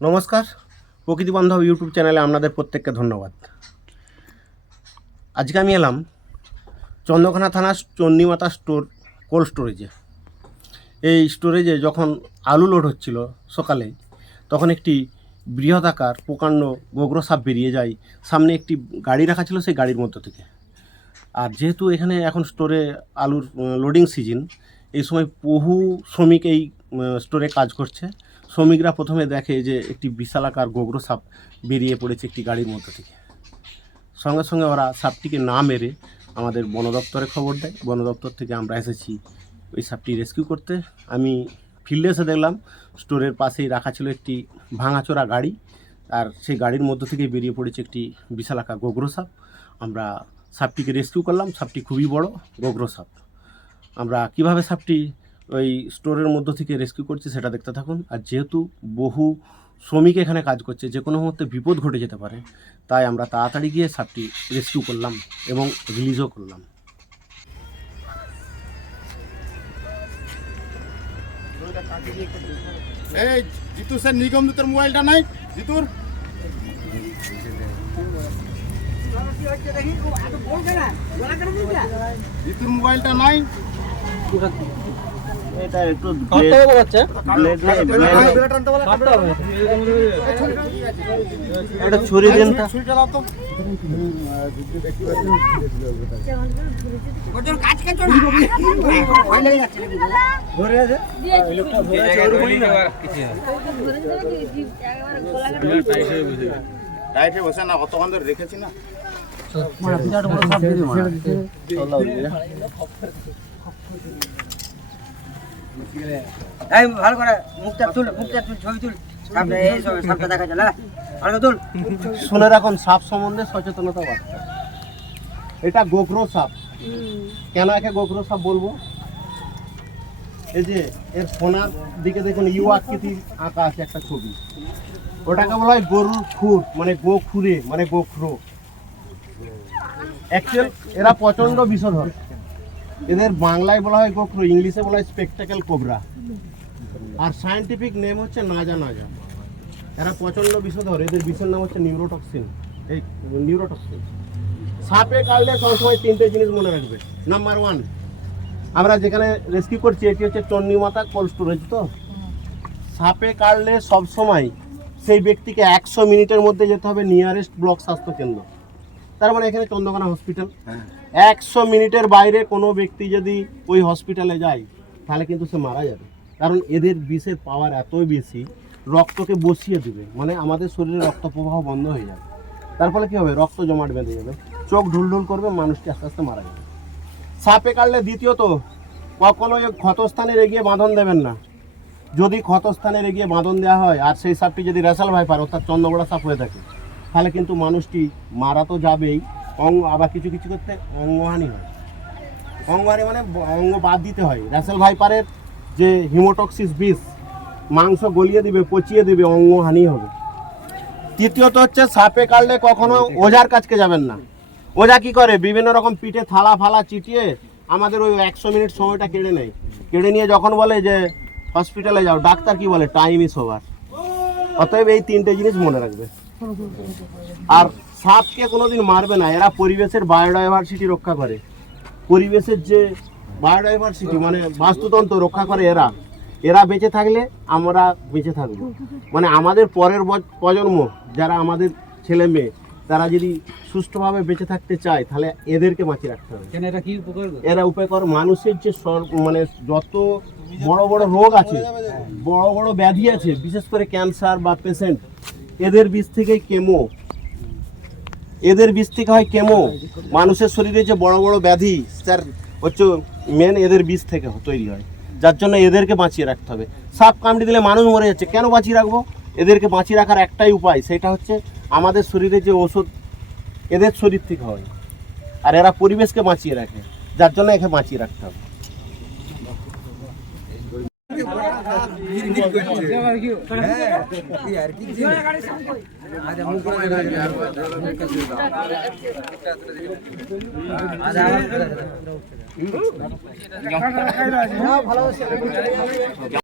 নমস্কার। প্রকৃতি বান্ধব ইউটিউব চ্যানেলে আপনাদের প্রত্যেককে ধন্যবাদ। আজকে আমি এলাম চন্দ্রকোনা থানার চণ্ডীমাতা স্টোর, কোল্ড স্টোরেজে। এই স্টোরেজে যখন আলু লোড হচ্ছিল সকালে তখন একটি বৃহদাকার প্রকাণ্ড গোগ্র সাপ বেরিয়ে যায়। সামনে একটি গাড়ি রাখা ছিল সেই গাড়ির মধ্য থেকে। আর যেহেতু এখানে এখন স্টোরে আলুর লোডিং সিজন এই সময় বহু শ্রমিক এই স্টোরে কাজ করছে। শ্রমিকরা প্রথমে দেখে যে একটি বিশালাকার গোগ্র সাপ বেরিয়ে পড়েছে একটি গাড়ির মধ্য থেকে। সঙ্গে সঙ্গে ওরা সাপটিকে না মেরে আমাদের বন দপ্তরে খবর দেয়। বন দপ্তর থেকে আমরা এসেছি ওই সাপটি রেস্কিউ করতে। আমি ফিল্ডে এসে দেখলাম স্টোরের পাশেই রাখা ছিল একটি ভাঙাচোরা গাড়ি। আর সেই গাড়ির মধ্য থেকে বেরিয়ে পড়েছে একটি বিশালাকার গোগ্র সাপ। আমরা সাপটিকে রেস্কিউ করলাম। সাপটি খুবই বড়, গোগ্র সাপ। আমরা কীভাবে সাপটি ওই স্টোরের মধ্য থেকে রেস্কিউ করছি সেটা দেখতে থাকুন। আর যেহেতু বহু শ্রমিক এখানে কাজ করছে, যে কোনো মুহূর্তে বিপদ ঘটে যেতে পারে। তাই আমরা তাড়াতাড়ি গিয়ে সাপটি রেস্কিউ করলাম এবং রিলিজও করলাম। এই, জিতু স্যার নিগম মোবাইলটা নাই? মোবাইলটা নাই? এটা একটু এটা ছুরি দিন ছুরিটা দাও তো। টাইটে বসে না কতক্ষণ ধরে রেখেছি না। এই ভালো করে মুখটা তুল মুখটা তুল, ছবি তুল। সামনে এই সামনে দেখা যায় ভালো করে তুল। শুনে রাখুন, সাপ সম্বন্ধে সচেতনতা বার্তা এটা গোখরো সাপ। কেন একে গোখরো সাপ বলব? এই যে, এর ফোনার দিকে দেখুন, ইউ আকৃতি আঁকা আছে একটা ছবি। ওটাকে বলা হয় গরুর খুর মানে গো খুরে মানে গোখরো। অ্যাকচুয়াল এরা প্রচণ্ড বিষধর এদের বাংলায় বলা হয় গোখরো ইংলিশে বলা হয় স্পেকটাকেল কোবরা আর সায়েন্টিফিক নেম হচ্ছে নাজা নাজা। এরা প্রচণ্ড বিষধর, এদের বিষের নাম হচ্ছে নিউরোটক্সিন এই নিউরোটক্সিন সাপে কাটলে সবসময় তিনটে জিনিস মনে রাখবে। নাম্বার ওয়ান আমরা যেখানে রেস্কিউ করছি, এটি হচ্ছে চন্ডীমাতা কোল্ড স্টোরেজ তো? সাপে কাটলে সবসময় সেই ব্যক্তিকে একশো মিনিটের মধ্যে যেতে হবে নিয়ারেস্ট ব্লক স্বাস্থ্য কেন্দ্র তার মানে এখানে চন্দ্রকোনা হসপিটাল একশো মিনিটের বাইরে কোনো ব্যক্তি যদি ওই হসপিটালে যায় তাহলে কিন্তু সে মারা যাবে। কারণ এদের বিষের পাওয়ার এতই বেশি রক্তকে বসিয়ে দেবে। মানে আমাদের শরীরে রক্ত প্রবাহ বন্ধ হয়ে যাবে। তার ফলে কী হবে? রক্ত জমাট বেঁধে যাবে। চোখ ঢুলঢুল করবে মানুষটি আস্তে আস্তে মারা যাবে। সাপে কাটলে দ্বিতীয়ত কখনো ক্ষতস্থানের এগিয়ে বাঁধন দেবেন না। যদি ক্ষতস্থানের এগিয়ে বাঁধন দেওয়া হয় আর সেই সাপটি যদি রেসাল ভাইপার অর্থাৎ চন্দ্রগোড়া সাপ হয়ে থাকে তাহলে কিন্তু মানুষটি মারা তো যাবেই। অঙ্গ আবার কিছু কিছু করতে অঙ্গহানি হয়। অঙ্গহানি মানে অঙ্গ বাদ দিতে হয়। রেসাল ভাইপারের যে হিমোটক্সিস বিষ, মাংস গলিয়ে দিবে, পচিয়ে দিবে, অঙ্গহানি হবে। তৃতীয়ত হচ্ছে, সাপে কাটলে কখনো ওঝার কাছকে যাবেন না। ওঝা কি করে? বিভিন্ন রকম পিঠে থালা ফালা চিটিয়ে আমাদের ওই একশো মিনিট সময়টা কেড়ে নেয়। কেড়ে নিয়ে যখন বলে যে, হসপিটালে যাও। ডাক্তার কি বলে? টাইম ইস ওভার অতএব এই তিনটে জিনিস মনে রাখবে। আর সাপকে কোনোদিন মারবে না এরা পরিবেশের বায়োডাইভার্সিটি রক্ষা করে। পরিবেশের যে বায়োডাইভার্সিটি মানে বাস্তুতন্ত্র রক্ষা করে এরা। এরা বেঁচে থাকলে আমরা বেঁচে থাকব। মানে আমাদের পরের প্রজন্ম যারা আমাদের ছেলে মেয়ে তারা যদি সুষ্ঠুভাবে বেঁচে থাকতে চায় তাহলে এদেরকে বাঁচিয়ে রাখতে হবে। কেন এটা কি উপকার? এরা উপকার মানুষের যে মানে যত বড় বড় রোগ আছে বড় বড় ব্যাধি আছে বিশেষ করে ক্যান্সার বা পেশেন্ট এদের বীজ থেকেই কেমো। এদের বীজ থেকে হয় কেমো। মানুষের শরীরে যে বড় বড় ব্যাধি, স্যার, হচ্ছে মেন এদের বীজ থেকে তৈরি হয়। যার জন্য এদেরকে বাঁচিয়ে রাখতে হবে। সাপ কামড়ে দিলে মানুষ মরে যাচ্ছে। কেন বাঁচিয়ে রাখব? এদেরকে বাঁচিয়ে রাখার একটাই উপায়, সেটা হচ্ছে আমাদের শরীরে যে ওষুধ এদের শরীর থেকে হয়। আর এরা পরিবেশকে বাঁচিয়ে রাখে, যার জন্য একে বাঁচিয়ে রাখতে হবে। হিন্দি করছে। হ্যাঁ আর কি জি আজ আচ্ছা, মুখ করে দেখে আর মুখ করে আজ আজ ভালো আছে